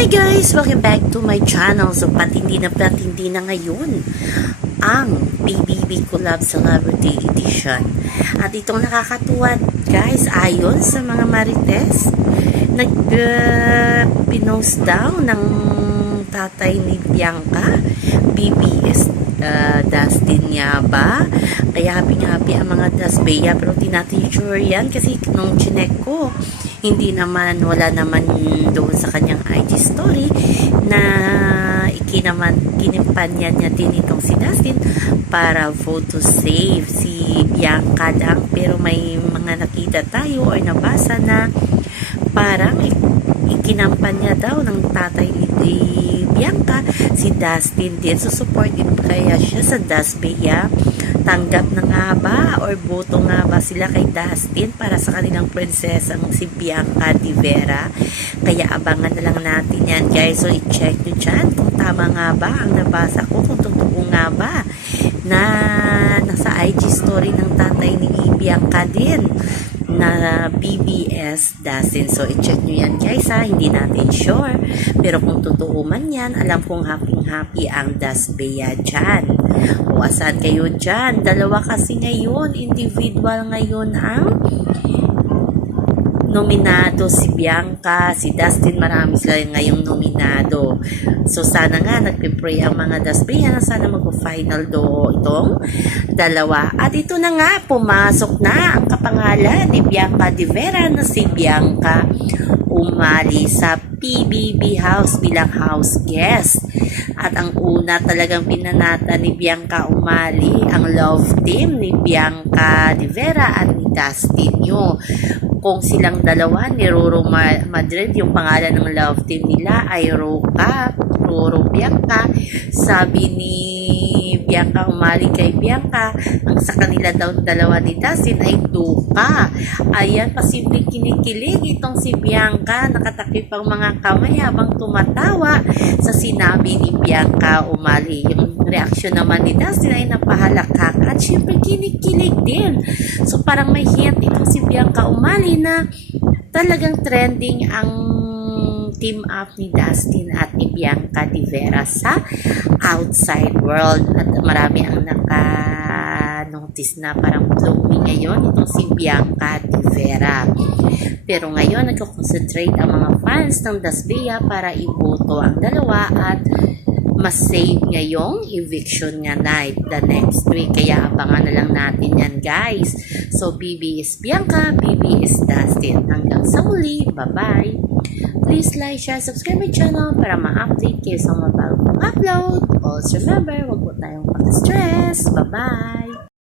Hi guys! Welcome back to my channel. So patindi na ngayon ang PBB Collab Celebrity Edition. At itong nakakatuwa guys, ayon sa mga marites, pinost daw ng tatay ni Bianca, BBS Dustin niya ba? Kaya happy ang mga Dasbeya, pero di natin sure yan kasi nung chinek ko, wala naman doon sa kanyang IG story na kinimpanya niya din itong si Dustin para photo save si Bianca lang, pero may mga nakita tayo or nabasa na parang ikinampanya daw ng tatay ni Bianca si Dustin din. So support din kaya siya sa Dasbeya. Tanggap na nga ba or boto nga ba sila kay Dustin para sa kanilang prinsesang si Bianca Di Vera? Kaya abangan na lang natin yan guys. So i-check nyo dyan kung tama nga ba ang nabasa ko, kung totoo nga ba na nasa IG story ng tatay ni Bianca din na BBS Dustin. So i-check nyo yan guys ha, hindi natin sure, pero kung totoo man yan, alam kong happy ang Dasbeya dyan. O asan kayo dyan? Dalawa kasi ngayon, individual ngayon ang nominado, si Bianca, si Dustin, marami sila ngayong nominado. So sana nga nagpipray ang mga Dasbeya na sana mag-final do itong dalawa. At ito na nga, pumasok na ang kapangalan ni Bianca Di Vera na si Bianca umali sa PBB House bilang house guest. At ang una talagang pinanata ni Bianca umali ang love team ni Bianca Di Vera at ni Dustin Nyo. Kung silang dalawa ni Roro Madrid, yung pangalan ng love team nila ay Roro Bianca. Sabi ni Bianca umali kay Bianca, ang sa kanila daw dalawa ni Dustin ay Duka. Ayan, pasimpleng kinikilig itong si Bianca, nakatakip ang mga kamay habang tumatawa sa sinabi ni Bianca umali. Yung reaksyon naman ni Dustin ay napahalakak at syempre kinikilig din. So parang may hint itong si Bianca umali na talagang trending ang team up ni Dustin at ni Bianca Di Vera sa outside world. At marami ang naka-notice na parang blooming ngayon itong si Bianca Di Vera. Pero ngayon nagko-concentrate ang mga fans ng Dasbeya para iboto ang dalawa at mas-save ngayong eviction nga night the next week. Kaya abangan na lang natin yan guys. So BB is Bianca, BB is Dustin. Hanggang sa muli, bye-bye. Please like, share, subscribe my channel para ma-update kayo sa mga bagong upload. Also remember, wag po tayong pag-stress. Bye-bye.